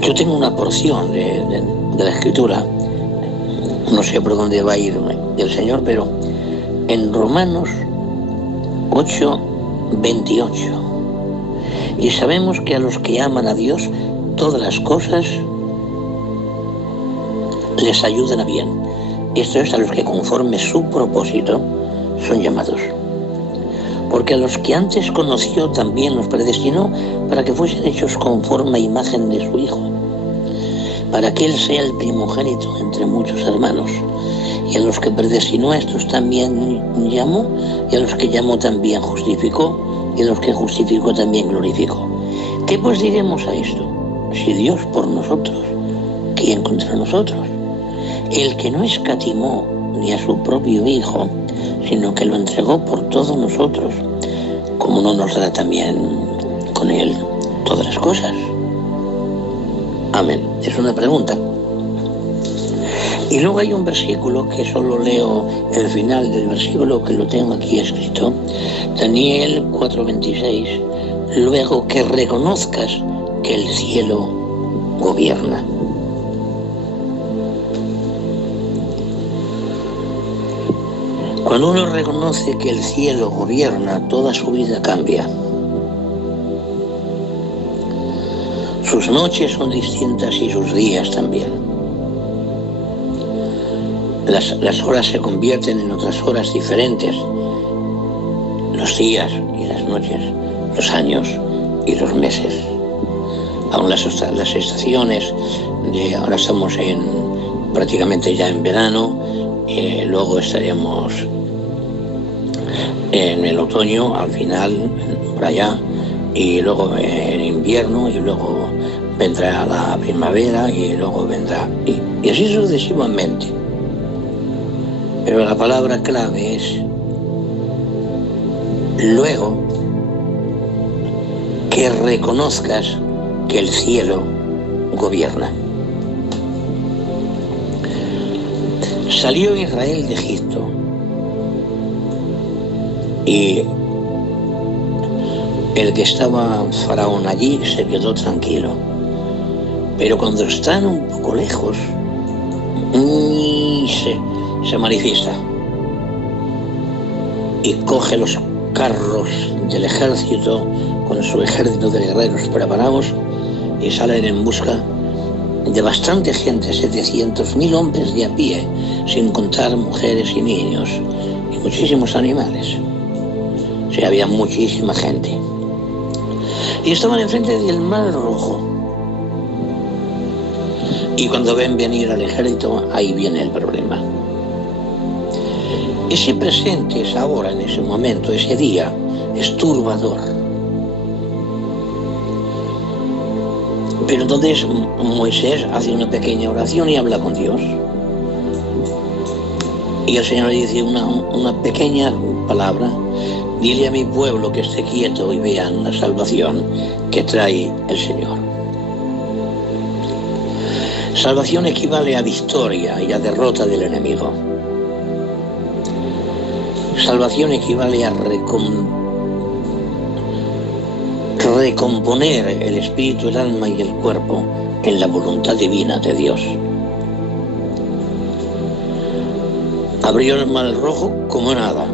Yo tengo una porción de la Escritura, no sé por dónde va a ir el Señor, pero en Romanos 8:28. Y sabemos que a los que aman a Dios, todas las cosas les ayudan a bien. Esto es, a los que conforme su propósito son llamados. Porque a los que antes conoció también los predestinó para que fuesen hechos conforme a imagen de su Hijo, para que Él sea el primogénito entre muchos hermanos. Y a los que predestinó, a estos también llamó, y a los que llamó también justificó, y a los que justificó también glorificó. ¿Qué pues diremos a esto? Si Dios por nosotros, ¿quién contra nosotros? El que no escatimó ni a su propio Hijo, sino que lo entregó por todos nosotros, ¿cómo no nos dará también con Él todas las cosas? Amén. Es una pregunta. Y luego hay un versículo que solo leo el final del versículo, que lo tengo aquí escrito, Daniel 4:26, luego que reconozcas que el cielo gobierna. Cuando uno reconoce que el cielo gobierna, toda su vida cambia. Sus noches son distintas y sus días también. Las horas se convierten en otras horas diferentes. Los días y las noches, los años y los meses. Aún las estaciones, ahora estamos prácticamente ya en verano, luego estaremos en el otoño, al final, por allá, y luego en invierno, y luego vendrá la primavera, y luego vendrá, y así sucesivamente. Pero la palabra clave es luego que reconozcas que el cielo gobierna. Salió Israel de Egipto y el que estaba Faraón allí se quedó tranquilo. Pero cuando están un poco lejos, se manifiesta y coge los carros del ejército con su ejército de guerreros preparados y salen en busca de bastante gente, 700.000 hombres de a pie, sin contar mujeres y niños y muchísimos animales. O sea, había muchísima gente. Y estaban enfrente del Mar Rojo. Y cuando ven venir al ejército, ahí viene el problema. Ese presente es ahora, en ese momento, ese día, es turbador. Pero entonces Moisés hace una pequeña oración y habla con Dios. Y el Señor dice una pequeña palabra: dile a mi pueblo que esté quieto y vean la salvación que trae el Señor. Salvación equivale a victoria y a derrota del enemigo. Salvación equivale a recomponer el espíritu, el alma y el cuerpo en la voluntad divina de Dios. Abrió el Mar Rojo como nada.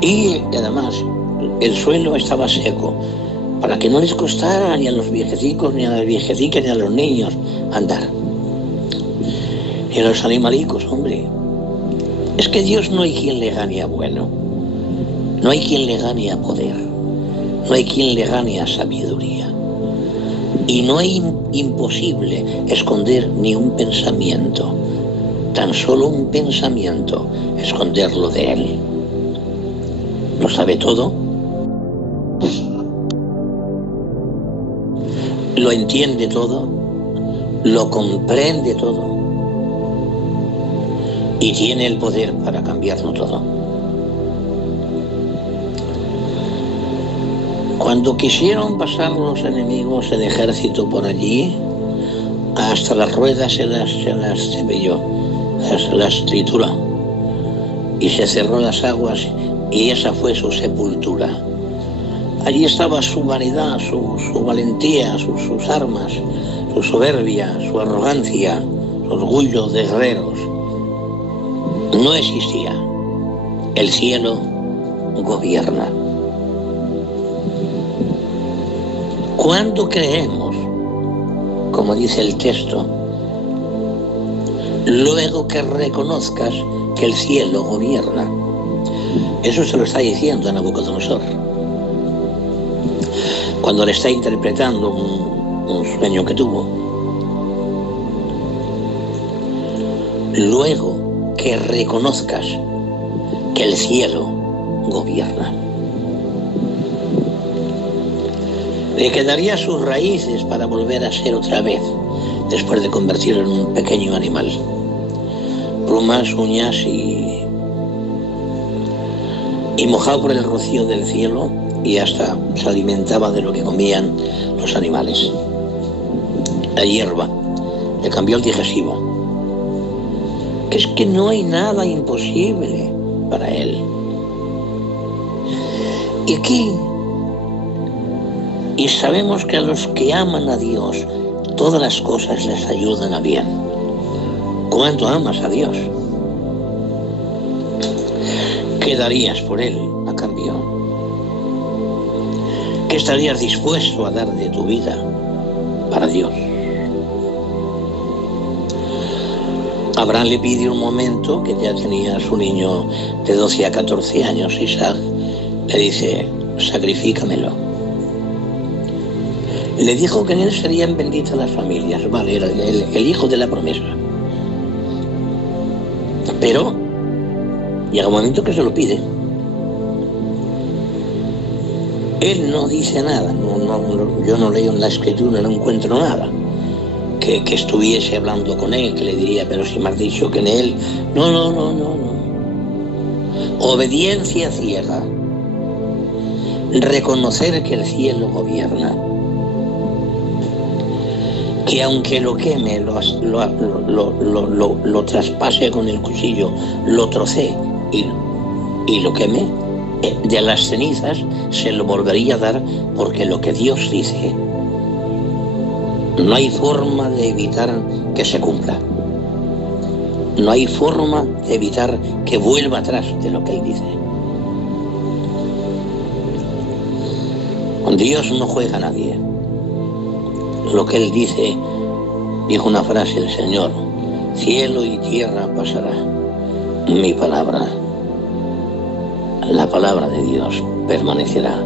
Y además el suelo estaba seco, para que no les costara ni a los viejecicos, ni a las viejecicas, ni a los niños andar. Y a los animalicos, hombre. Es que Dios no hay quien le gane a bueno. No hay quien le gane a poder. No hay quien le gane a sabiduría. Y no hay imposible esconder ni un pensamiento. Tan solo un pensamiento, esconderlo de Él. Lo sabe todo. Lo entiende todo. Lo comprende todo. Y tiene el poder para cambiarlo todo. Cuando quisieron pasar los enemigos del ejército por allí, hasta las ruedas se las cepilló, las trituró, y se cerró las aguas, y esa fue su sepultura. Allí estaba su vanidad, su valentía, sus armas, su soberbia, su arrogancia, su orgullo de guerreros. No existía. El cielo gobierna. Cuando creemos, como dice el texto, luego que reconozcas que el cielo gobierna. Eso se lo está diciendo a Nabucodonosor, cuando le está interpretando un sueño que tuvo. Luego que reconozcas que el cielo gobierna. Le quedaría sus raíces para volver a ser otra vez, después de convertirlo en un pequeño animal. Plumas, uñas y mojado por el rocío del cielo, y hasta se alimentaba de lo que comían los animales. La hierba le cambió el digestivo. Que es que no hay nada imposible para él. Y aquí, y sabemos que a los que aman a Dios, todas las cosas les ayudan a bien. ¿Cuánto amas a Dios? ¿Qué darías por Él a cambio? ¿Qué estarías dispuesto a dar de tu vida para Dios? Abraham le pide un momento, que ya tenía su niño de 12 a 14 años, Isaac, le dice, sacrifícamelo. Le dijo que en él serían benditas las familias, vale, era el hijo de la promesa. Pero llega un momento que se lo pide. Él no dice nada, yo no leo en la escritura, no encuentro nada que estuviese hablando con él, que le diría, pero si me has dicho que en él... No. Obediencia ciega. Reconocer que el cielo gobierna. Que aunque lo queme, lo traspase con el cuchillo, lo trocé y lo queme, de las cenizas se lo volvería a dar, porque lo que Dios dice no hay forma de evitar que se cumpla. No hay forma de evitar que vuelva atrás de lo que Él dice. Con Dios no juega nadie. Lo que Él dice, dijo una frase el Señor, cielo y tierra pasará, mi palabra, la palabra de Dios permanecerá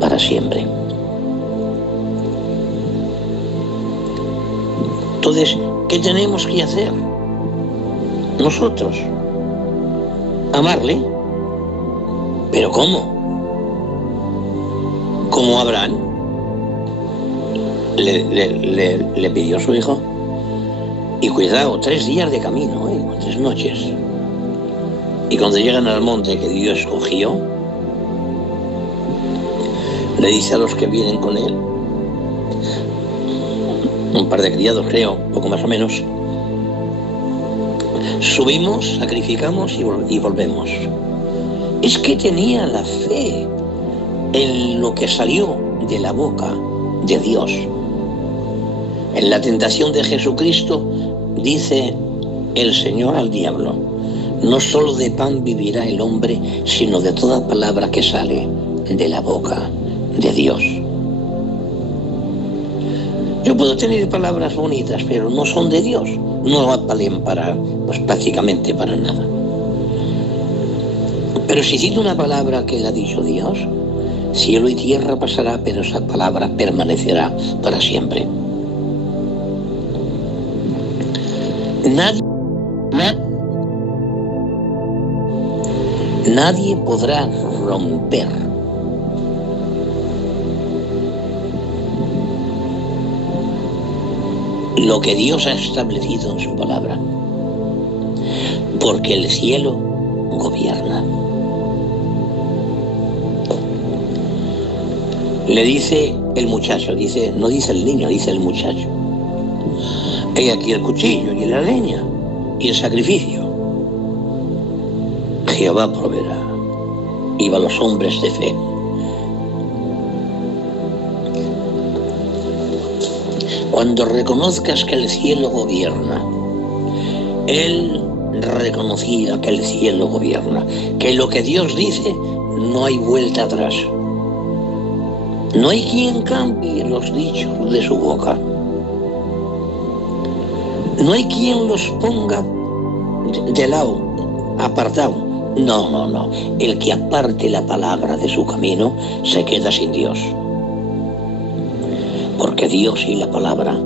para siempre. Entonces, ¿qué tenemos que hacer? Nosotros, amarle. ¿Pero cómo? Como Abraham le pidió a su hijo. Y cuidado, 3 días de camino, 3 noches. Y cuando llegan al monte que Dios escogió, le dice a los que vienen con él, un par de criados creo, poco más o menos, subimos, sacrificamos y volvemos. Es que tenía la fe en lo que salió de la boca de Dios. En la tentación de Jesucristo dice el Señor al diablo, no solo de pan vivirá el hombre, sino de toda palabra que sale de la boca de Dios. Yo puedo tener palabras bonitas, pero no son de Dios, no valen para, pues prácticamente para nada. Pero si cito una palabra que le ha dicho Dios, cielo y tierra pasará, pero esa palabra permanecerá para siempre. Nadie podrá romper lo que Dios ha establecido en su palabra, porque el cielo gobierna. Le dice el muchacho, no dice el niño, dice el muchacho. He aquí el cuchillo y la leña y el sacrificio. Jehová proveerá. Iba los hombres de fe. Cuando reconozcas que el cielo gobierna, él reconocía que el cielo gobierna, que lo que Dios dice no hay vuelta atrás. No hay quien cambie los dichos de su boca. No hay quien los ponga de lado, apartado. No. El que aparte la palabra de su camino se queda sin Dios. Porque Dios y la palabra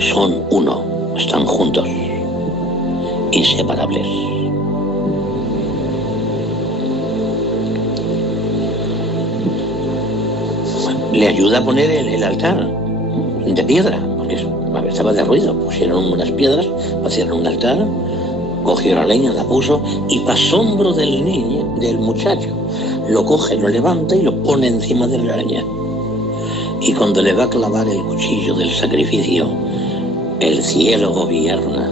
son uno, están juntos, inseparables. Le ayuda a poner el altar de piedra, porque estaba derruido. Pusieron unas piedras, hicieron un altar, cogió la leña, la puso, y para asombro del niño, del muchacho, lo coge, lo levanta y lo pone encima de la leña. Y cuando le va a clavar el cuchillo del sacrificio, el cielo gobierna.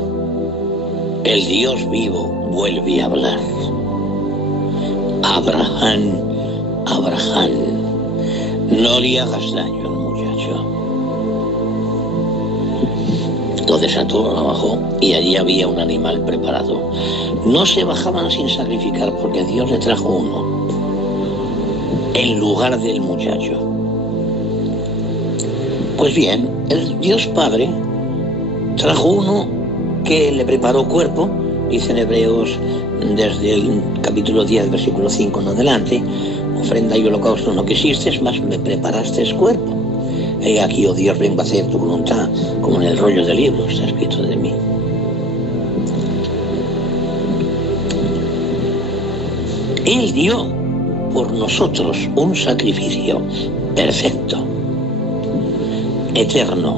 El Dios vivo vuelve a hablar. Abraham, Abraham, no le hagas daño al muchacho. Lo desató, lo bajó, y allí había un animal preparado. No se bajaban sin sacrificar, porque Dios le trajo uno en lugar del muchacho. Pues bien, el Dios Padre trajo uno que le preparó cuerpo, dice en Hebreos desde el capítulo 10, versículo 5 en adelante: ofrenda y holocausto no quisiste, mas me preparaste cuerpo. He aquí, oh Dios, vengo a hacer tu voluntad, como en el rollo del libro está escrito de mí. Él dio por nosotros un sacrificio perfecto, eterno.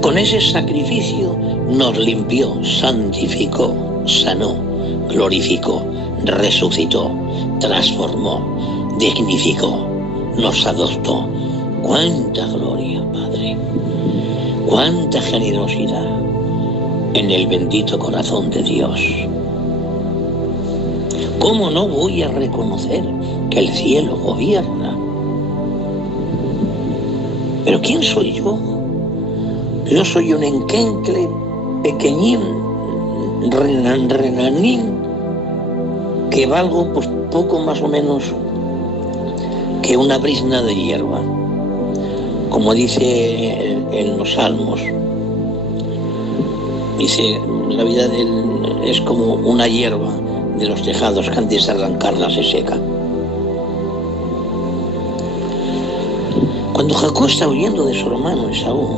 Con ese sacrificio nos limpió, santificó, sanó, glorificó, resucitó, transformó, dignificó, nos adoptó. ¡Cuánta gloria, Padre! ¡Cuánta generosidad en el bendito corazón de Dios! ¿Cómo no voy a reconocer que el cielo gobierna? ¿Pero quién soy yo? Yo soy un enquencle pequeñín, renanín, que valgo pues poco más o menos que una brizna de hierba, como dice en los Salmos. Dice, la vida de él es como una hierba de los tejados que antes de arrancarla se seca. Cuando Jacob está huyendo de su hermano Esaú,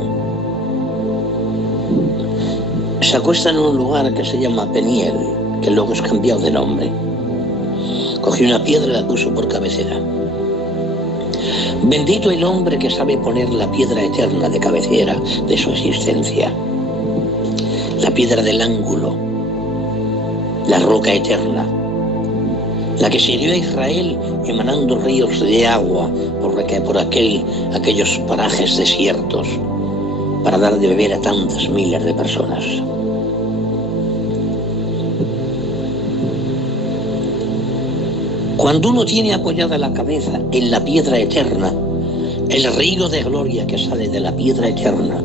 se acuesta en un lugar que se llama Peniel, que luego es cambiado de nombre. Cogió una piedra y la puso por cabecera. Bendito el hombre que sabe poner la piedra eterna de cabecera de su existencia, la piedra del ángulo, la roca eterna, la que sirvió a Israel emanando ríos de agua por aquellos parajes desiertos para dar de beber a tantas miles de personas. Cuando uno tiene apoyada la cabeza en la piedra eterna, el río de gloria que sale de la piedra eterna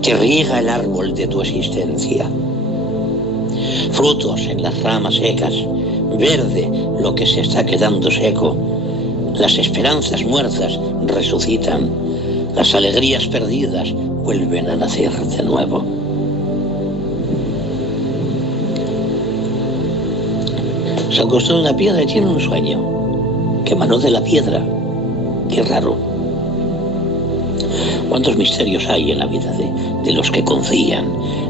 te riega el árbol de tu existencia. Frutos en las ramas secas, verde lo que se está quedando seco. Las esperanzas muertas resucitan, las alegrías perdidas vuelven a nacer de nuevo. Se acostó en la piedra y tiene un sueño que emanó de la piedra. Qué raro. ¿Cuántos misterios hay en la vida de los que confían,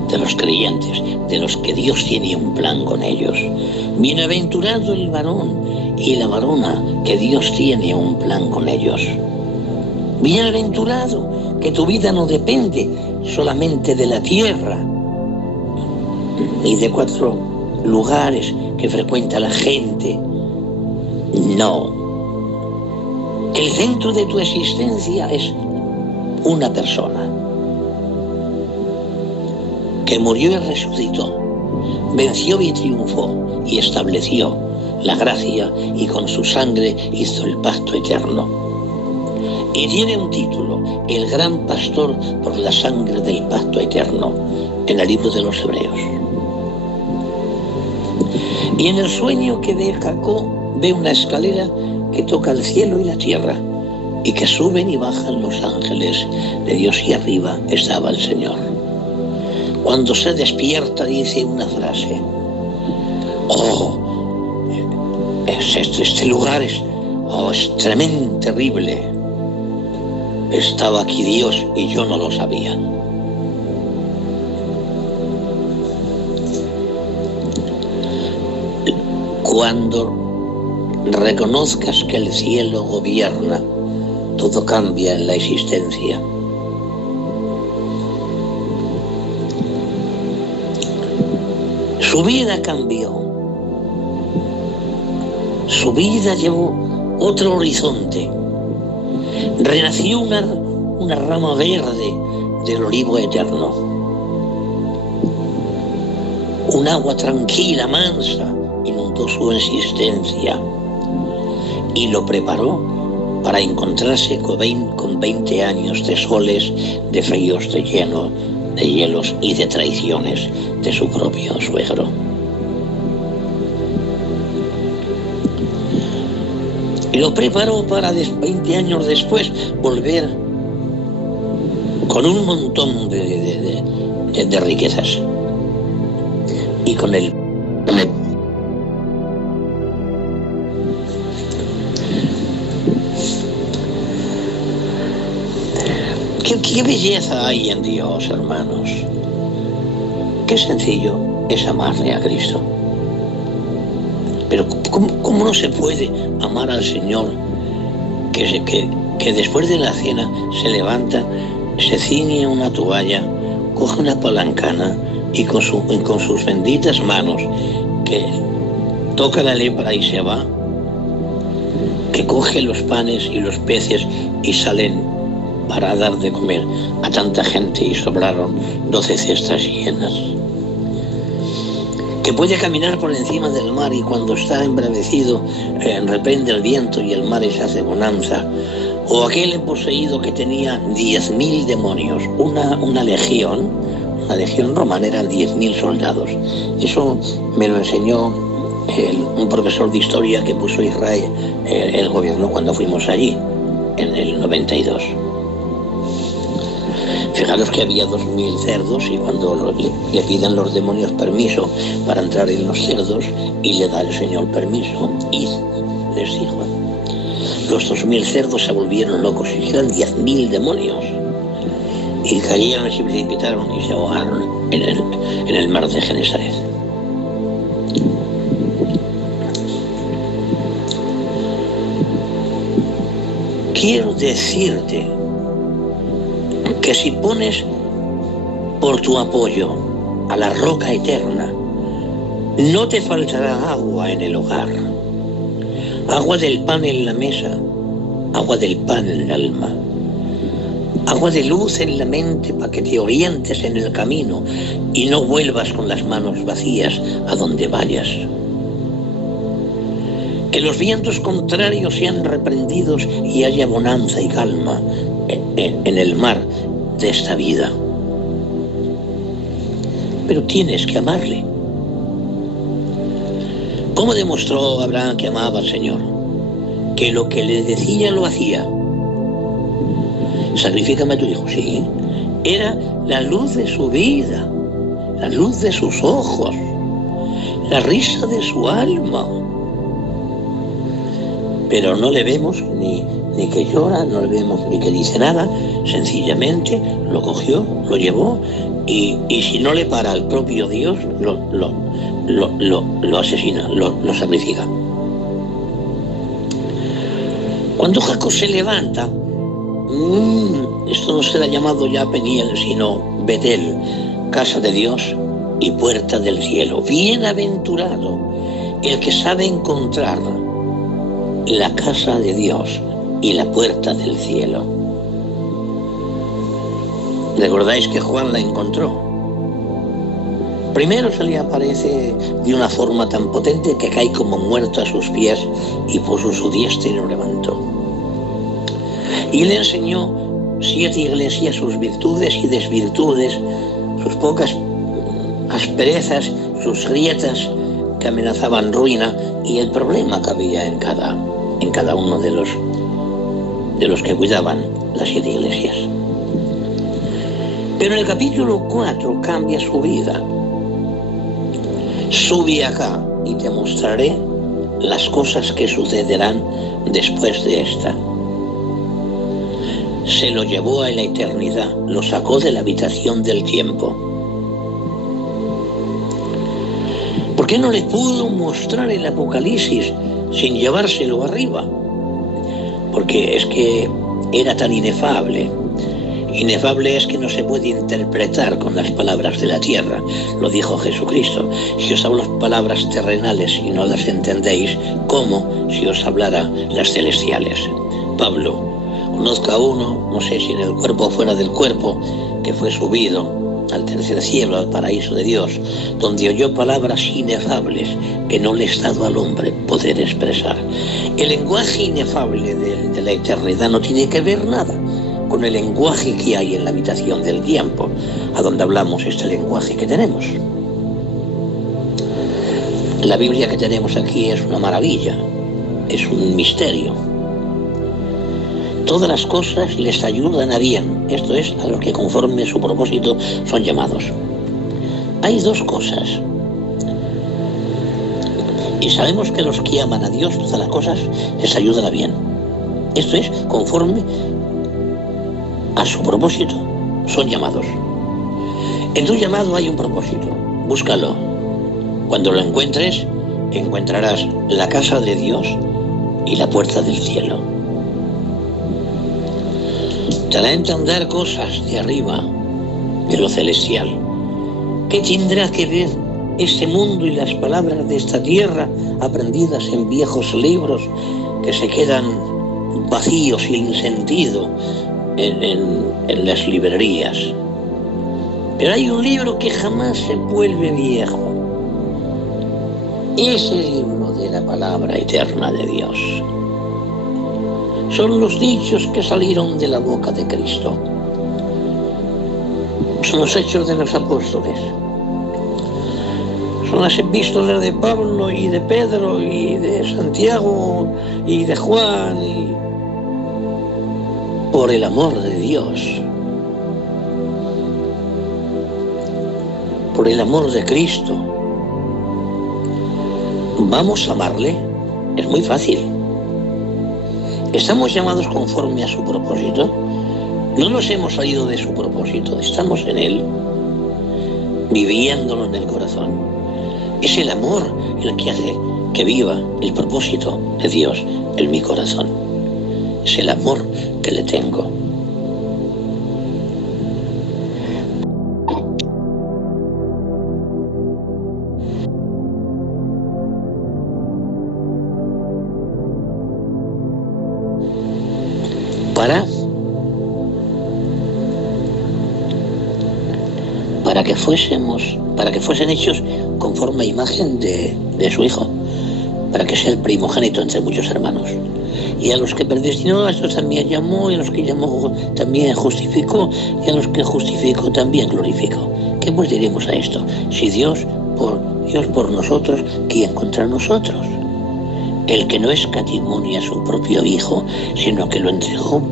de los creyentes, de los que Dios tiene un plan con ellos? Bienaventurado el varón y la varona que Dios tiene un plan con ellos. Bienaventurado que tu vida no depende solamente de la tierra ni de 4 lugares que frecuenta la gente. No. El centro de tu existencia es una persona que murió y resucitó, venció y triunfó y estableció la gracia y con su sangre hizo el pacto eterno. y tiene un título, El gran pastor por la sangre del pacto eterno, en el libro de los Hebreos. Y en el sueño que ve Jacob, ve una escalera que toca el cielo y la tierra, y que suben y bajan los ángeles de Dios, y arriba estaba el Señor. Cuando se despierta dice una frase: oh, este lugar es tremendo, terrible. Estaba aquí Dios y yo no lo sabía. Cuando reconozcas que el cielo gobierna, todo cambia en la existencia. Su vida cambió. Su vida llevó otro horizonte. Renació una rama verde del olivo eterno. Un agua tranquila, mansa, inundó su existencia y lo preparó para encontrarse con 20 años de soles, de fríos, de hielos y de traiciones de su propio suegro. Y lo preparó para 20 años después volver con un montón de riquezas y con el ¿Qué belleza hay en Dios, hermanos? Qué sencillo es amarle a Cristo. Pero ¿cómo no se puede amar al Señor que después de la cena se levanta, se ciñe una toalla, coge una palancana y con sus benditas manos, que toca la lepra y se va, que coge los panes y los peces y salen para dar de comer a tanta gente y sobraron 12 cestas llenas? Que puede caminar por encima del mar y cuando está embravecido reprende el viento y el mar se hace bonanza. O aquel poseído que tenía 10.000 demonios, una legión romana, eran 10.000 soldados. Eso me lo enseñó un profesor de historia que puso Israel el gobierno cuando fuimos allí, en el 92. Fijaros que había 2.000 cerdos y cuando le piden los demonios permiso para entrar en los cerdos y le da el Señor permiso, y les dijo, los 2.000 cerdos se volvieron locos y eran 10.000 demonios y cayeron y se precipitaron y se ahogaron en el mar de Genesaret. Quiero decirte que si pones por tu apoyo a la roca eterna, no te faltará agua en el hogar, agua del pan en la mesa, agua del pan en el alma, agua de luz en la mente para que te orientes en el camino y no vuelvas con las manos vacías a donde vayas. Que los vientos contrarios sean reprendidos y haya bonanza y calma en el mar de esta vida. Pero tienes que amarle. ¿Cómo demostró Abraham que amaba al Señor? Que lo que le decía lo hacía. Sacrifícame a tu hijo, sí. Era la luz de su vida, la luz de sus ojos, la risa de su alma. Pero no le vemos ni que llora, no le vemos ni que dice nada, sencillamente lo cogió, lo llevó y si no le para al propio Dios, lo asesina, lo sacrifica. Cuando Jacob se levanta, esto no será llamado ya Peniel, sino Betel, casa de Dios y puerta del cielo. Bienaventurado el que sabe encontrar la casa de Dios y la puerta del cielo. ¿Recordáis que Juan la encontró? Primero se le aparece de una forma tan potente que cae como muerto a sus pies y puso su diestra y lo levantó. Y le enseñó 7 iglesias, sus virtudes y desvirtudes, sus pocas asperezas, sus grietas que amenazaban ruina y el problema que había en cada uno de los que cuidaban las 7 iglesias. Pero en el capítulo 4 cambia su vida. Sube acá y te mostraré las cosas que sucederán después de esta. Se lo llevó a la eternidad, lo sacó de la habitación del tiempo. ¿Por qué no le pudo mostrar el Apocalipsis sin llevárselo arriba? Porque es que era tan inefable. Inefable es que no se puede interpretar con las palabras de la tierra, lo dijo Jesucristo. Si os hablo palabras terrenales y no las entendéis, ¿cómo si os hablara las celestiales? Pablo, conozca a uno, no sé si en el cuerpo o fuera del cuerpo, que fue subido al tercer cielo, al paraíso de Dios, donde oyó palabras inefables que no le ha dado al hombre poder expresar. El lenguaje inefable de la eternidad no tiene que ver nada con el lenguaje que hay en la habitación del tiempo, a donde hablamos este lenguaje que tenemos. La Biblia que tenemos aquí es una maravilla, es un misterio. Todas las cosas les ayudan a bien, esto es, a los que conforme su propósito son llamados. Hay 2 cosas. Y sabemos que los que aman a Dios, todas las cosas les ayudan a bien. Esto es, conforme a su propósito son llamados. En tu llamado hay un propósito, búscalo. Cuando lo encuentres, encontrarás la casa de Dios y la puerta del cielo. Te hará entender cosas de arriba, de lo celestial. ¿Qué tendrá que ver este mundo y las palabras de esta tierra aprendidas en viejos libros que se quedan vacíos y sin sentido en las librerías? Pero hay un libro que jamás se vuelve viejo. Es el libro de la palabra eterna de Dios. Son los dichos que salieron de la boca de Cristo. Son los hechos de los apóstoles. Son las epístolas de Pablo y de Pedro y de Santiago y de Juan. Por el amor de Dios, por el amor de Cristo, vamos a amarle. Es muy fácil. Estamos llamados conforme a su propósito. No nos hemos salido de su propósito, estamos en él, viviéndolo en el corazón. Es el amor el que hace que viva el propósito de Dios en mi corazón. Es el amor que le tengo. Para que fuesen hechos conforme a imagen de su Hijo, para que sea el primogénito entre muchos hermanos. Y a los que predestinó, a estos también llamó, y a los que llamó también justificó, y a los que justificó también glorificó. ¿Qué pues diremos a esto? Si Dios por nosotros, ¿quién contra nosotros? El que no escatimó ni a su propio Hijo, sino que lo entregó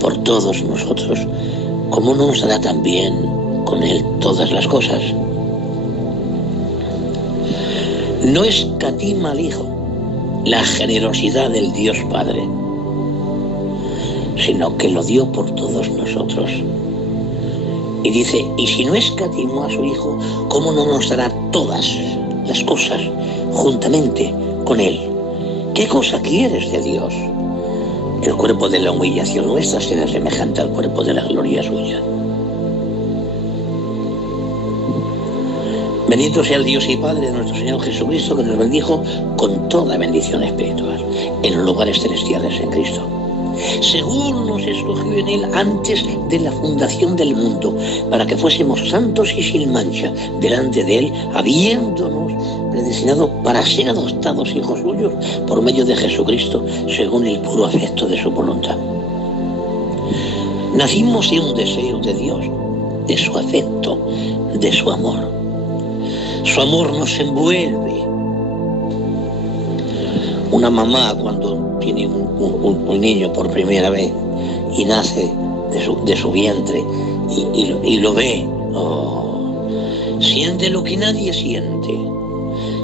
por todos nosotros, ¿cómo no nos dará también con él todas las cosas? No escatima al Hijo la generosidad del Dios Padre, sino que lo dio por todos nosotros. Y dice, y si no escatimó a su Hijo, ¿cómo no nos dará todas las cosas juntamente con él? ¿Qué cosa quieres de Dios? El cuerpo de la humillación nuestra será semejante al cuerpo de la gloria suya. Bendito sea el Dios y Padre de nuestro Señor Jesucristo, que nos bendijo con toda bendición espiritual en los lugares celestiales en Cristo, según nos escogió en él antes de la fundación del mundo, para que fuésemos santos y sin mancha delante de él, habiéndonos predestinado para ser adoptados hijos suyos por medio de Jesucristo, según el puro afecto de su voluntad. Nacimos de un deseo de Dios, de su afecto, de su amor. Su amor nos envuelve. Una mamá cuando tiene un niño por primera vez y nace de su vientre y lo ve, siente lo que nadie siente.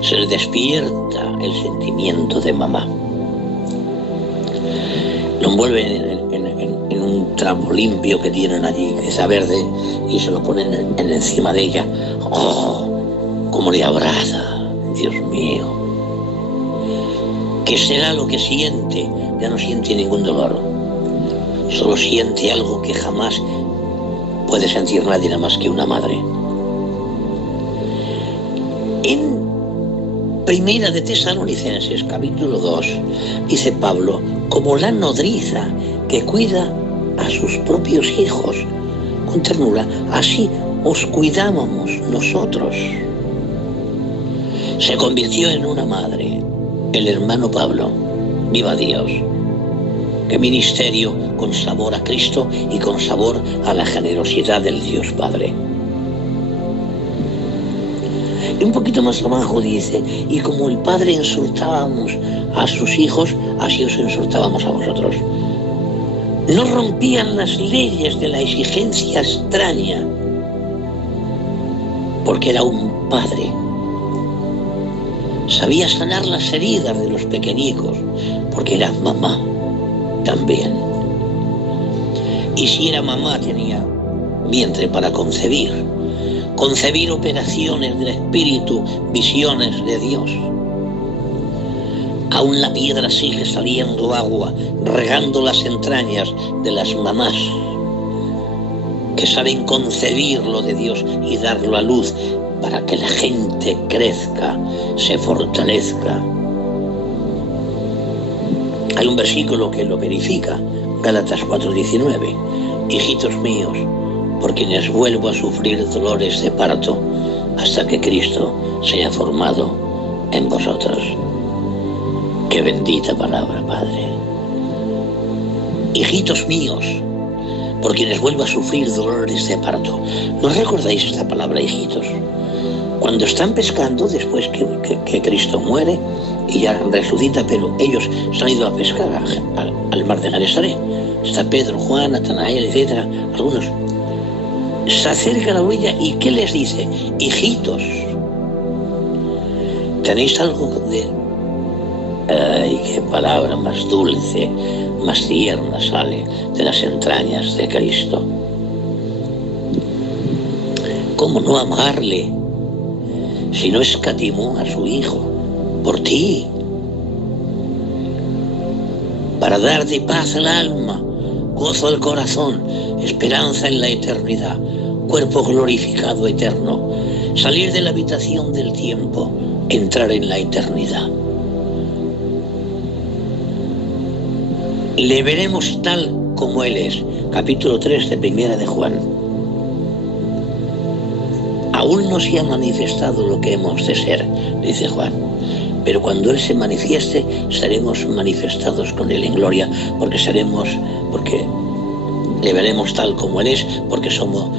Se le despierta el sentimiento de mamá. Lo envuelven en un trapo limpio que tienen allí, que está verde, y se lo ponen encima de ella. ¡Oh! ¡Cómo le abraza! Dios mío. ¿Qué será lo que siente? Ya no siente ningún dolor. Solo siente algo que jamás puede sentir nadie nada más que una madre. En Primera de Tesalonicenses, capítulo 2, dice Pablo, como la nodriza que cuida a sus propios hijos con ternura, así os cuidábamos nosotros. Se convirtió en una madre, el hermano Pablo. ¡Viva Dios! ¡Qué ministerio con sabor a Cristo y con sabor a la generosidad del Dios Padre! Y un poquito más abajo dice, y como el Padre insultábamos a sus hijos, así os insultábamos a vosotros. No rompían las leyes de la exigencia extraña, porque era un padre. Sabía sanar las heridas de los pequeñicos, porque era mamá también. Y si era mamá, tenía vientre para concebir operaciones del Espíritu, visiones de Dios. Aún la piedra sigue saliendo agua, regando las entrañas de las mamás que saben concebir lo de Dios y darlo a luz para que la gente crezca, se fortalezca. Hay un versículo que lo verifica, Gálatas 4:19. Hijitos míos, por quienes vuelvo a sufrir dolores de parto hasta que Cristo sea formado en vosotros. Qué bendita palabra, Padre. Hijitos míos, por quienes vuelvo a sufrir dolores de parto. ¿No recordáis esta palabra, hijitos? Cuando están pescando, después que Cristo muere y ya resucita, pero ellos se han ido a pescar al mar de Genesaret. Está Pedro, Juan, Natanael, etcétera, algunos. Se acerca a la orilla y ¿qué les dice? Hijitos, ¿tenéis algo de...? ¡Ay, qué palabra más dulce, más tierna sale de las entrañas de Cristo! ¿Cómo no amarle si no escatimó a su Hijo por ti? Para darte paz al alma, gozo al corazón, esperanza en la eternidad, cuerpo glorificado eterno, salir de la habitación del tiempo, entrar en la eternidad. Le veremos tal como Él es, capítulo 3 de Primera de Juan. Aún no se ha manifestado lo que hemos de ser, dice Juan, pero cuando Él se manifieste, seremos manifestados con Él en gloria, porque le veremos tal como Él es, porque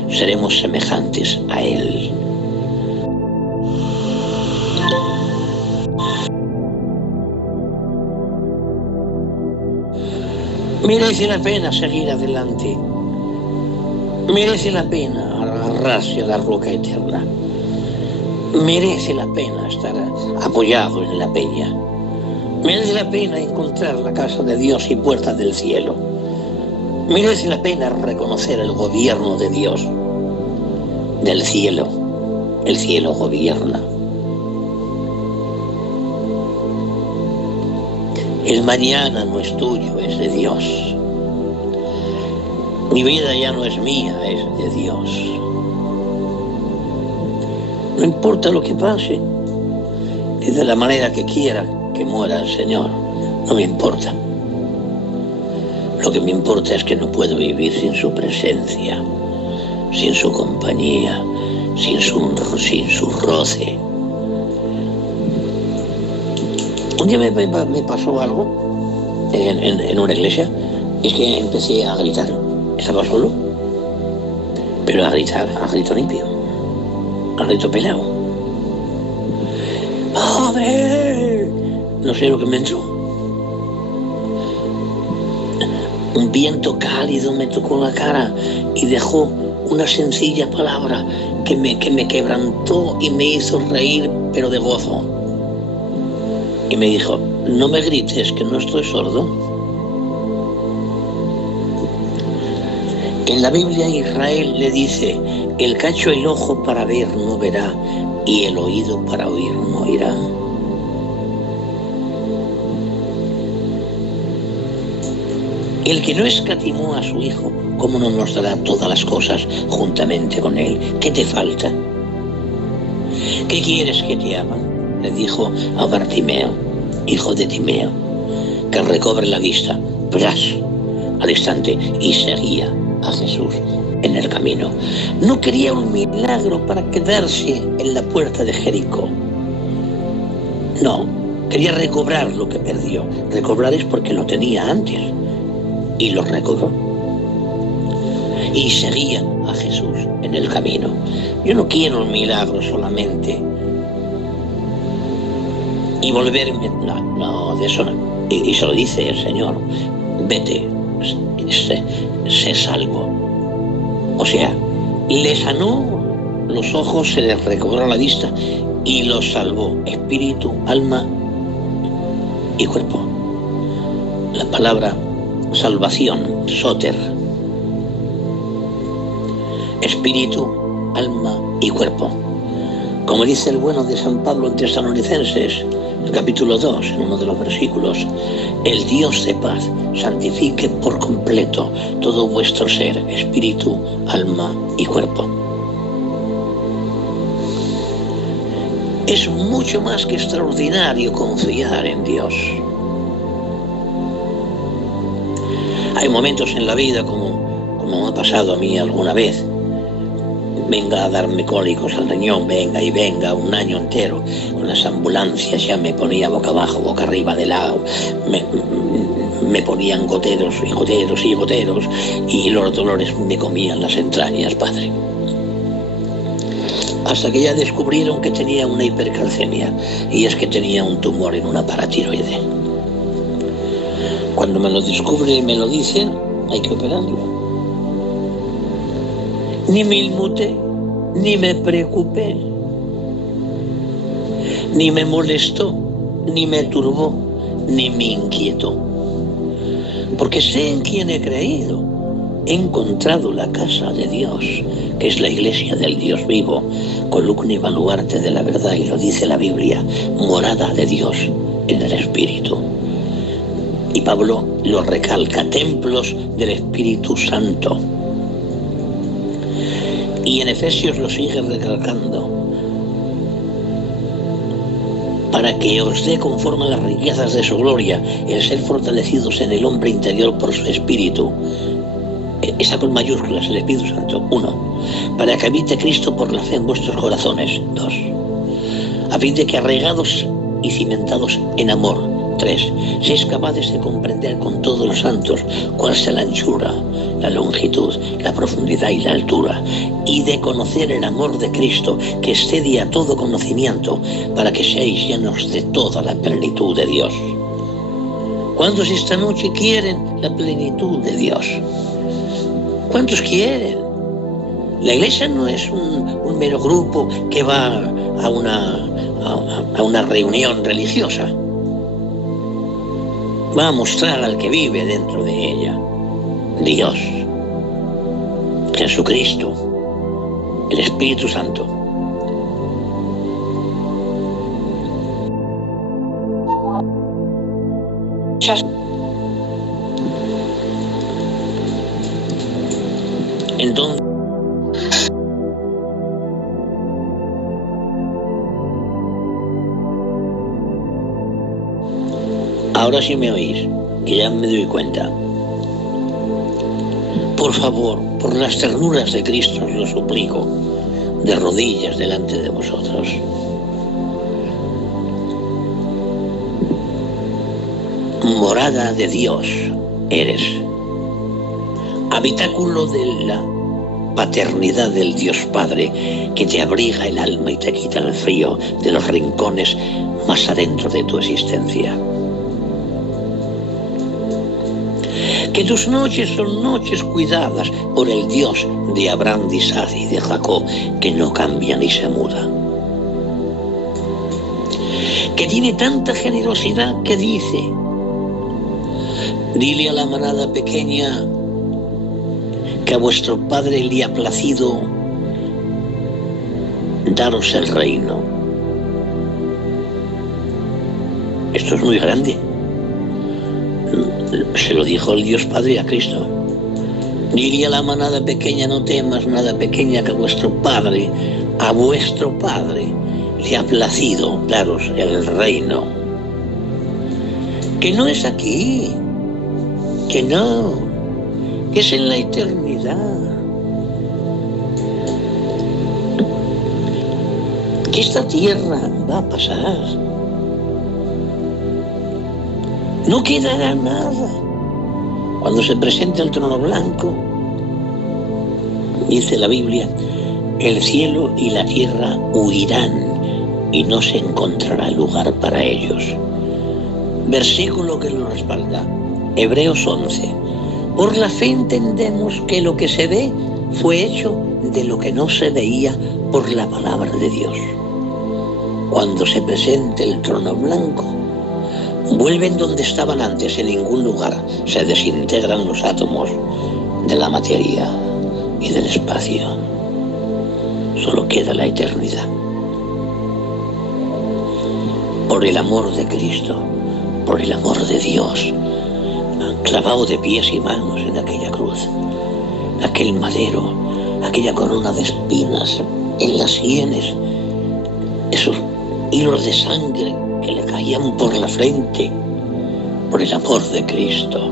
seremos semejantes a Él. Merece la pena seguir adelante. Merece la pena agarrarse a la roca eterna. Merece la pena estar apoyado en la peña. Merece la pena encontrar la casa de Dios y puertas del cielo. Merece la pena reconocer el gobierno de Dios, del cielo. El cielo gobierna. El mañana no es tuyo, es de Dios. Mi vida ya no es mía, es de Dios. No importa lo que pase, ni de la manera que quiera que muera el Señor, no me importa. Lo que me importa es que no puedo vivir sin su presencia, sin su compañía, sin su roce. Un día me pasó algo en una iglesia, y es que empecé a gritar. Estaba solo, pero a grito limpio, a grito pelado. ¡Padre! No sé lo que me entró. Un viento cálido me tocó la cara y dejó una sencilla palabra que me quebrantó y me hizo reír, pero de gozo. Y me dijo: no me grites, que no estoy sordo. En la Biblia Israel le dice: el que ha hecho el ojo para ver no verá, y el oído para oír no oirá. El que no escatimó a su Hijo, ¿cómo no nos dará todas las cosas juntamente con Él? ¿Qué te falta? ¿Qué quieres que te haga? Le dijo a Bartimeo, hijo de Timeo, que recobre la vista. Pras, al instante, y seguía a Jesús en el camino. No quería un milagro para quedarse en la puerta de Jericó. No, quería recobrar lo que perdió. Recobrar es porque lo tenía antes. Y lo recobró. Y seguía a Jesús en el camino. Yo no quiero un milagro solamente y volverme. No, de eso no. Y se lo dice el Señor: vete, sé salvo. O sea, le sanó los ojos, se le recobró la vista y lo salvó, espíritu, alma y cuerpo. La palabra salvación, soter, espíritu, alma y cuerpo. Como dice el bueno de San Pablo en Tesalonicenses, el capítulo 2, en uno de los versículos: el Dios de paz santifique por completo todo vuestro ser, espíritu, alma y cuerpo. Es mucho más que extraordinario confiar en Dios. Hay momentos en la vida, como me ha pasado a mí alguna vez, venga a darme cólicos al riñón, venga, un año entero, con las ambulancias ya me ponía boca abajo, boca arriba, de lado, me ponían goteros y goteros y goteros, y los dolores me comían las entrañas, padre. Hasta que ya descubrieron que tenía una hipercalcemia, y es que tenía un tumor en una paratiroide. Cuando me lo descubren y me lo dicen, hay que operarlo. Ni me inmuté, ni me preocupé, ni me molestó, ni me turbó, ni me inquietó. Porque sé en quién he creído. He encontrado la casa de Dios, que es la iglesia del Dios vivo, columna y baluarte de la verdad, y lo dice la Biblia, morada de Dios en el Espíritu. Y Pablo lo recalca: templos del Espíritu Santo. Y en Efesios lo sigue recalcando: para que os dé conforme a las riquezas de su gloria el ser fortalecidos en el hombre interior por su Espíritu. Esa con mayúsculas, el Espíritu Santo. 1. Para que habite Cristo por la fe en vuestros corazones. 2. A fin de que, arraigados y cimentados en amor. 3. Seis capaces de comprender con todos los santos cuál sea la anchura, la longitud, la profundidad y la altura, y de conocer el amor de Cristo, que excede a todo conocimiento, para que seáis llenos de toda la plenitud de Dios. ¿Cuántos esta noche quieren la plenitud de Dios? ¿Cuántos quieren? La iglesia no es un mero grupo que va a una reunión religiosa. Va a mostrar al que vive dentro de ella: Dios, Jesucristo, el Espíritu Santo. Entonces, ahora sí me oís, que ya me doy cuenta. Por favor, por las ternuras de Cristo os lo suplico, de rodillas delante de vosotros. Morada de Dios eres. habitáculo de la paternidad del Dios Padre, que te abriga el alma y te quita el frío de los rincones más adentro de tu existencia. Que tus noches son noches cuidadas por el Dios de Abraham, de Isaac y de Jacob, que no cambia ni se muda. Que tiene tanta generosidad que dice: dile a la manada pequeña que a vuestro Padre le ha placido daros el reino. Esto es muy grande. Se lo dijo el Dios Padre a Cristo. Dile a la manada pequeña: no temas, manada pequeña, que a vuestro Padre le ha placido daros el reino. Que no es aquí, que no, que es en la eternidad. Que esta tierra va a pasar. No quedará nada. Cuando se presente el trono blanco, dice la Biblia, el cielo y la tierra huirán y no se encontrará lugar para ellos. Versículo que lo respalda, Hebreos 11. Por la fe entendemos que lo que se ve fue hecho de lo que no se veía por la palabra de Dios. Cuando se presente el trono blanco, vuelven donde estaban antes, en ningún lugar. Se desintegran los átomos de la materia y del espacio. Solo queda la eternidad. Por el amor de Cristo, por el amor de Dios, clavado de pies y manos en aquella cruz, aquel madero, aquella corona de espinas en las sienes, esos hilos de sangre que le caían por la frente, por el amor de Cristo.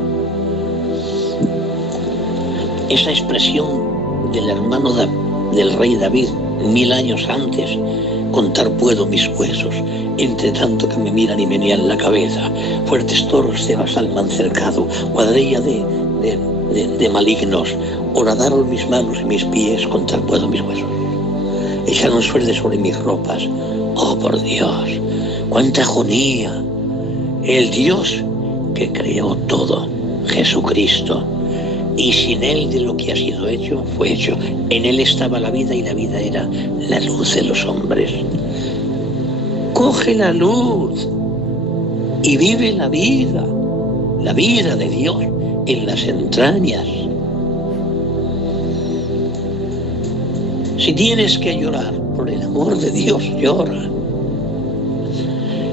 Esa expresión del hermano del rey David 1000 años antes: contar puedo mis huesos, entre tanto que me miran y menean la cabeza, fuertes toros de basal me han cercado, cuadrilla de malignos, horadaron mis manos y mis pies, contar puedo mis huesos. Echaron suerte sobre mis ropas. Oh, por Dios, cuánta agonía. El Dios que creó todo, Jesucristo, y sin Él de lo que ha sido hecho, fue hecho. En Él estaba la vida y la vida era la luz de los hombres. Coge la luz y vive la vida de Dios en las entrañas. Si tienes que llorar por el amor de Dios, llora.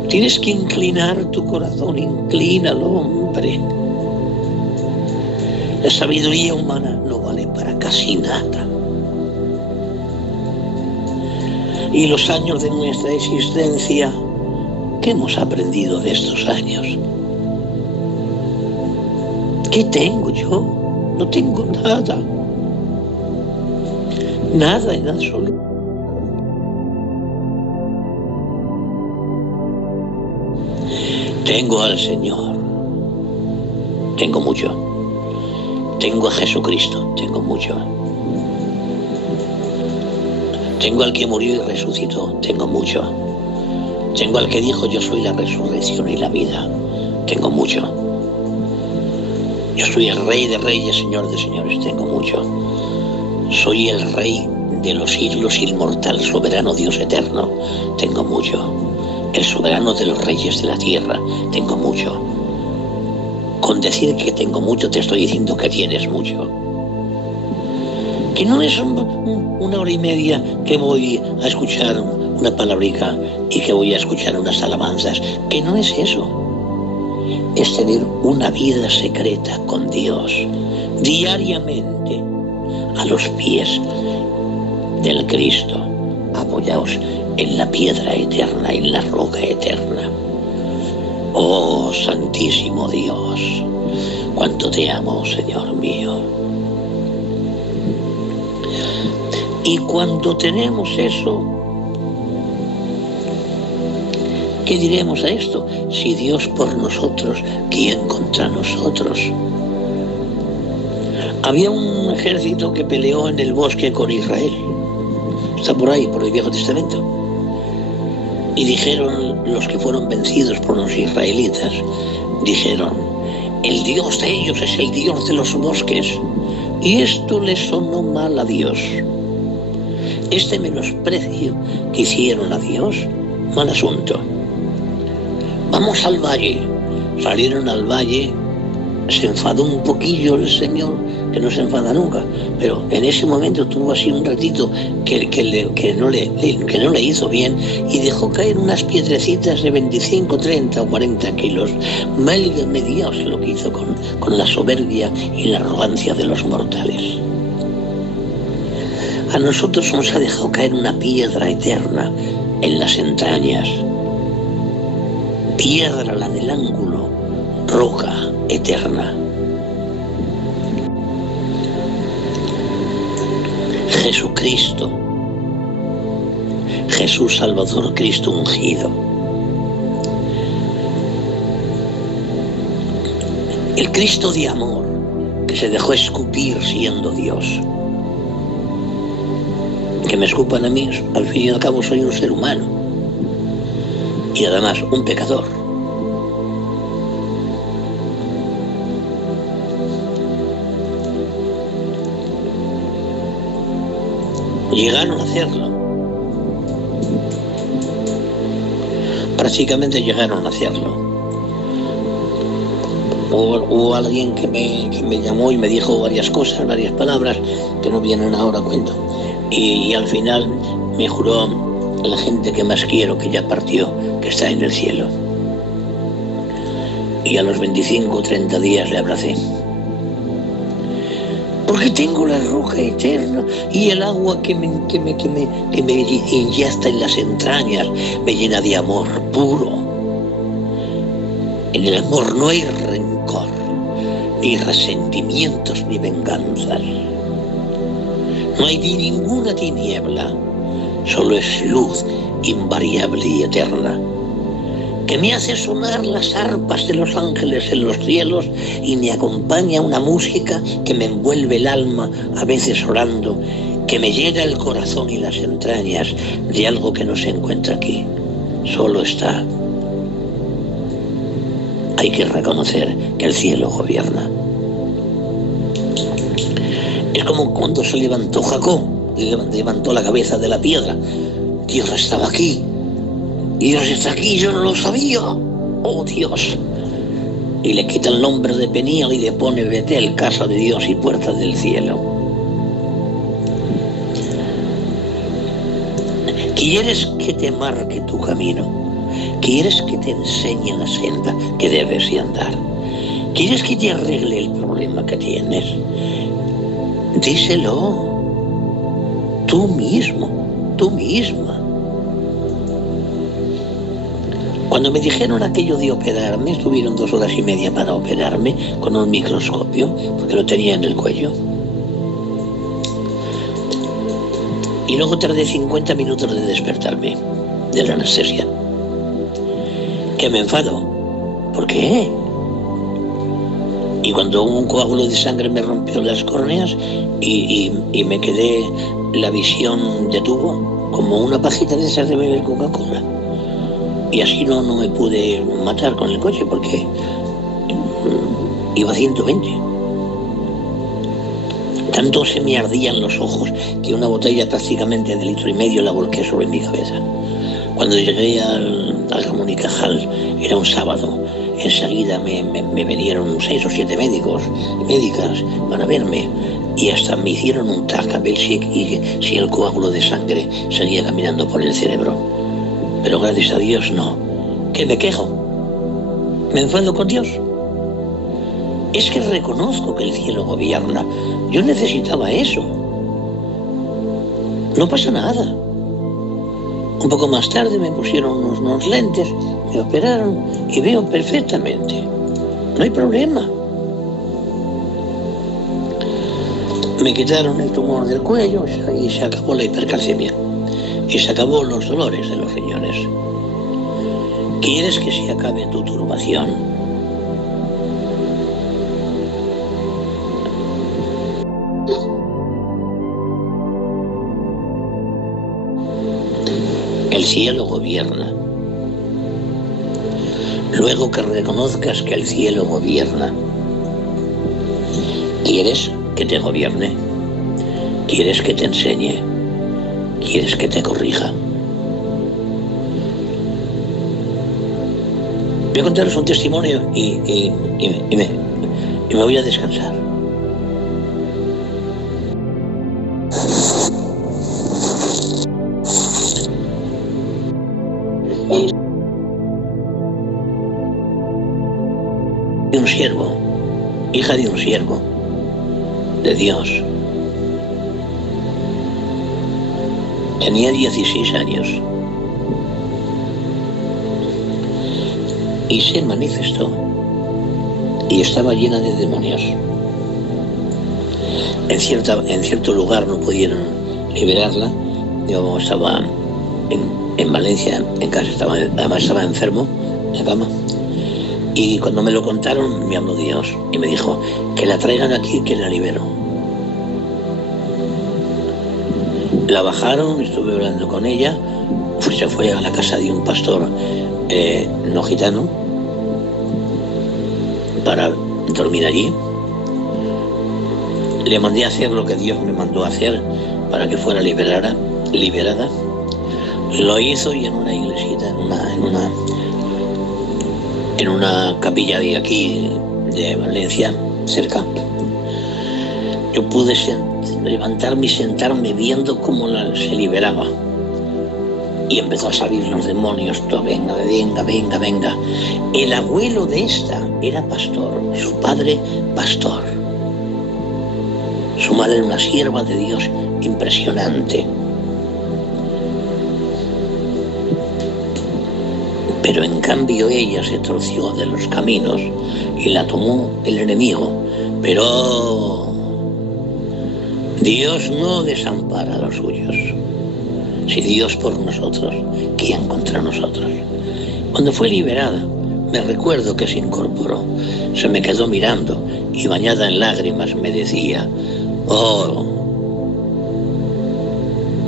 Tienes que inclinar tu corazón, inclínalo, hombre. La sabiduría humana no vale para casi nada. Y los años de nuestra existencia, ¿qué hemos aprendido de estos años? ¿Qué tengo yo? No tengo nada. Nada en absoluto. Tengo al Señor. Tengo mucho. Tengo a Jesucristo. Tengo mucho. Tengo al que murió y resucitó. Tengo mucho. Tengo al que dijo: yo soy la resurrección y la vida. Tengo mucho. Yo soy el Rey de Reyes, Señor de Señores. Tengo mucho. Soy el Rey de los siglos, inmortal, soberano, Dios eterno. Tengo mucho. El soberano de los reyes de la tierra. Tengo mucho. Con decir que tengo mucho te estoy diciendo que tienes mucho. Que no es una hora y media que voy a escuchar una palabrica y que voy a escuchar unas alabanzas. Que no es eso. Es tener una vida secreta con Dios, diariamente, a los pies del Cristo, apoyados en la piedra eterna, en la roca eterna. Oh, Santísimo Dios, cuánto te amo, Señor mío. Y cuando tenemos eso, ¿qué diremos a esto? Si Dios por nosotros, ¿quién contra nosotros? Había un ejército que peleó en el bosque con Israel. Está por ahí, por el Viejo Testamento. Y dijeron los que fueron vencidos por los israelitas, dijeron, el Dios de ellos es el Dios de los bosques. Y esto les sonó mal a Dios. Este menosprecio que hicieron a Dios, mal asunto. Vamos al valle. Salieron al valle, se enfadó un poquillo el Señor, que no se enfada nunca, pero en ese momento tuvo así un ratito que no le hizo bien y dejó caer unas piedrecitas de 25, 30 o 40 kilos. Válgame Dios lo que hizo con la soberbia y la arrogancia de los mortales. A nosotros nos ha dejado caer una piedra eterna en las entrañas. Piedra la del ángulo, roca eterna. Jesucristo, Jesús Salvador, Cristo ungido. El Cristo de amor que se dejó escupir siendo Dios. Que me escupan a mí, al fin y al cabo soy un ser humano y además un pecador. Llegaron a hacerlo. Prácticamente llegaron a hacerlo. Hubo alguien que me llamó y me dijo varias cosas, varias palabras que no vienen ahora a cuento. Y al final me juró la gente que más quiero, que ya partió, que está en el cielo. Y a los 25 o 30 días le abracé. Porque tengo la roca eterna y el agua que me inyecta en las entrañas me llena de amor puro. En el amor no hay rencor, ni resentimientos, ni venganzas. No hay ni ninguna tiniebla, solo es luz invariable y eterna, que me hace sonar las arpas de los ángeles en los cielos y me acompaña una música que me envuelve el alma, a veces orando, que me llega el corazón y las entrañas de algo que no se encuentra aquí, solo está. Hay que reconocer que el cielo gobierna. Es como cuando se levantó Jacob, levantó la cabeza de la piedra. Dios estaba aquí. Dios está aquí, yo no lo sabía. Oh Dios. Y le quita el nombre de Peniel y le pone Betel, casa de Dios y puerta del cielo. ¿Quieres que te marque tu camino? ¿Quieres que te enseñe la senda que debes de andar? ¿Quieres que te arregle el problema que tienes? Díselo. Tú mismo, tú misma. Cuando me dijeron aquello de operarme, estuvieron 2 horas y media para operarme con un microscopio, porque lo tenía en el cuello. Y luego tardé 50 minutos de despertarme de la anestesia. Que me enfado. ¿Por qué? Y cuando un coágulo de sangre me rompió las córneas y me quedé, la visión detuvo, como una pajita de esas de beber Coca-Cola. Y así no me pude matar con el coche porque iba a 120. Tanto se me ardían los ojos que una botella prácticamente de 1,5 litros la volqué sobre mi cabeza. Cuando llegué al Ramón y Cajal, era un sábado, enseguida me vinieron 6 o 7 médicas para verme y hasta me hicieron un TAC a ver si el coágulo de sangre seguía caminando por el cerebro. Pero gracias a Dios no. ¿Qué me quejo? ¿Me enfado con Dios? Es que reconozco que el cielo gobierna. Yo necesitaba eso. No pasa nada. Un poco más tarde me pusieron unos lentes, me operaron y veo perfectamente. No hay problema. Me quitaron el tumor del cuello y se acabó la hipercalcemia. Y se acabó los dolores de los riñones. ¿Quieres que se acabe tu turbación? El cielo gobierna. Luego que reconozcas que el cielo gobierna, ¿quieres que te gobierne? ¿Quieres que te enseñe? ¿Quieres que te corrija? Voy a contaros un testimonio y me voy a descansar. De un siervo, hija de un siervo de Dios. Tenía 16 años y se manifestó y estaba llena de demonios. En cierto lugar no pudieron liberarla. Yo estaba en Valencia, en casa, además estaba enfermo en la cama. Y cuando me lo contaron, me habló Dios y me dijo que la traigan aquí, que la libero. La bajaron, estuve hablando con ella, se fue a la casa de un pastor no gitano para dormir allí. Le mandé a hacer lo que Dios me mandó a hacer para que fuera liberada. Lo hizo y en una iglesita, en una capilla de aquí, de Valencia, cerca, yo pude levantarme y sentarme viendo cómo se liberaba. Y empezó a salir los demonios, todo, venga. El abuelo de esta era pastor, su padre pastor. Su madre era una sierva de Dios impresionante. Pero en cambio ella se torció de los caminos y la tomó el enemigo. Pero Dios no desampara a los suyos. Si Dios por nosotros, ¿quién contra nosotros? Cuando fue liberada, me recuerdo que se incorporó, se me quedó mirando y bañada en lágrimas me decía: oh,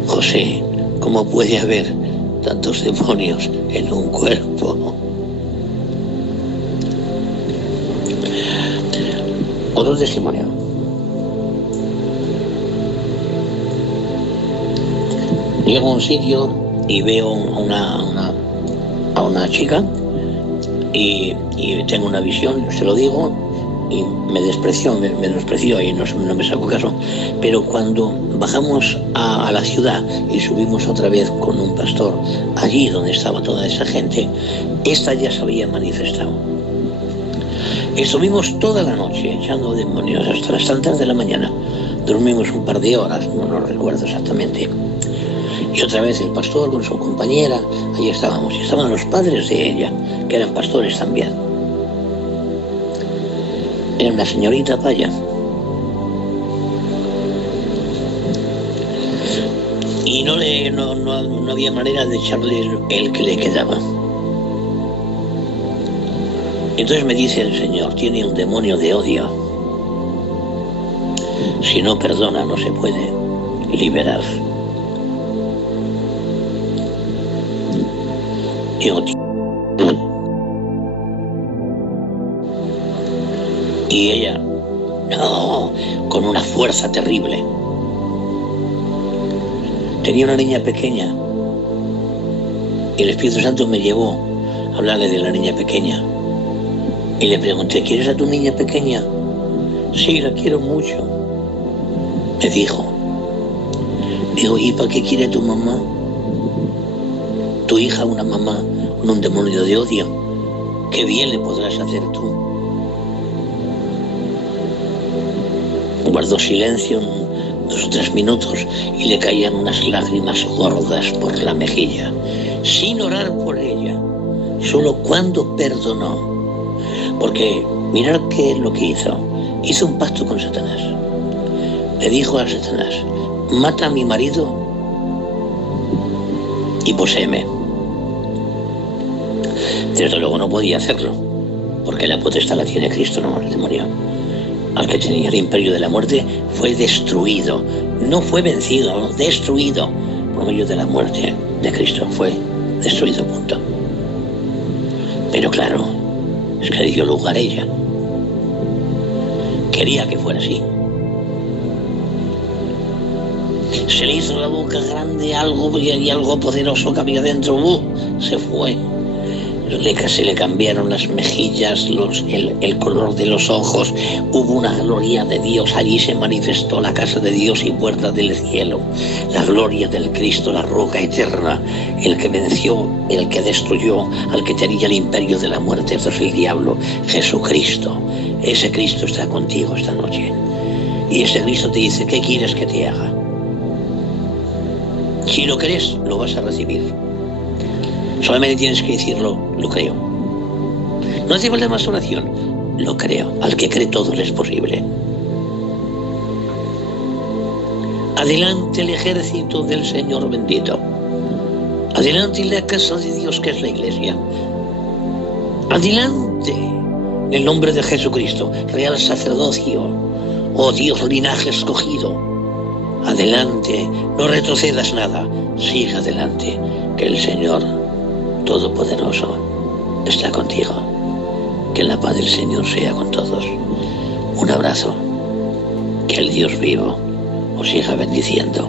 José, ¿cómo puede haber tantos demonios en un cuerpo? Otro testimonio. Llego a un sitio y veo a una chica y tengo una visión, se lo digo, y me menospreció y no me sacó caso. Pero cuando bajamos a la ciudad y subimos otra vez con un pastor allí donde estaba toda esa gente, esta ya se había manifestado. Estuvimos toda la noche echando demonios hasta las tantas de la mañana. Dormimos un par de horas, no lo recuerdo exactamente. Y otra vez el pastor con su compañera, allí estábamos. Y estaban los padres de ella, que eran pastores también. Era una señorita paya. Y no había manera de echarle el que le quedaba. Entonces me dice el Señor: tiene un demonio de odio. Si no perdona, no se puede liberar. Y ella, no, con una fuerza terrible. Tenía una niña pequeña y el Espíritu Santo me llevó a hablarle de la niña pequeña. Y le pregunté: ¿quieres a tu niña pequeña? Sí, la quiero mucho. Me dijo. Digo: ¿y para qué quiere tu mamá? Tu hija, una mamá con un demonio de odio. ¿Qué bien le podrás hacer tú? Guardó silencio 2 o 3 minutos y le caían unas lágrimas gordas por la mejilla, sin orar por ella, solo cuando perdonó. Porque mirad qué es lo que hizo. Hizo un pacto con Satanás. Le dijo a Satanás: mata a mi marido y poséeme. Desde luego no podía hacerlo, porque la potestad la tiene Cristo, no el demonio. al que tenía el imperio de la muerte, fue destruido. No fue vencido, no, destruido por medio de la muerte de Cristo. Fue destruido, punto. Pero claro, es que le dio lugar a ella. Quería que fuera así. Se le hizo la boca grande algo y algo poderoso que había dentro. Se fue. Se le cambiaron las mejillas, el color de los ojos. Hubo una gloria de Dios. Allí se manifestó la casa de Dios y puerta del cielo. La gloria del Cristo, la roca eterna, el que venció, el que destruyó, al que tenía el imperio de la muerte, esto es el diablo, Jesucristo. Ese Cristo está contigo esta noche. Y ese Cristo te dice, ¿qué quieres que te haga? Si lo crees, lo vas a recibir. Solamente tienes que decirlo, lo creo. No hace falta más oración, lo creo. Al que cree todo le es posible. Adelante el ejército del Señor bendito. Adelante la casa de Dios que es la iglesia. Adelante en el nombre de Jesucristo, real sacerdocio, oh Dios, linaje escogido. Adelante, no retrocedas nada, sigue adelante, que el Señor Todopoderoso está contigo. Que la paz del Señor sea con todos. Un abrazo. Que el Dios vivo os siga bendiciendo.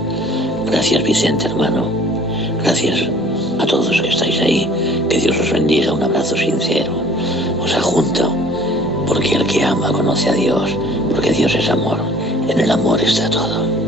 Gracias, Vicente, hermano. Gracias a todos los que estáis ahí. Que Dios os bendiga. Un abrazo sincero. Os adjunto, porque el que ama conoce a Dios, porque Dios es amor. En el amor está todo.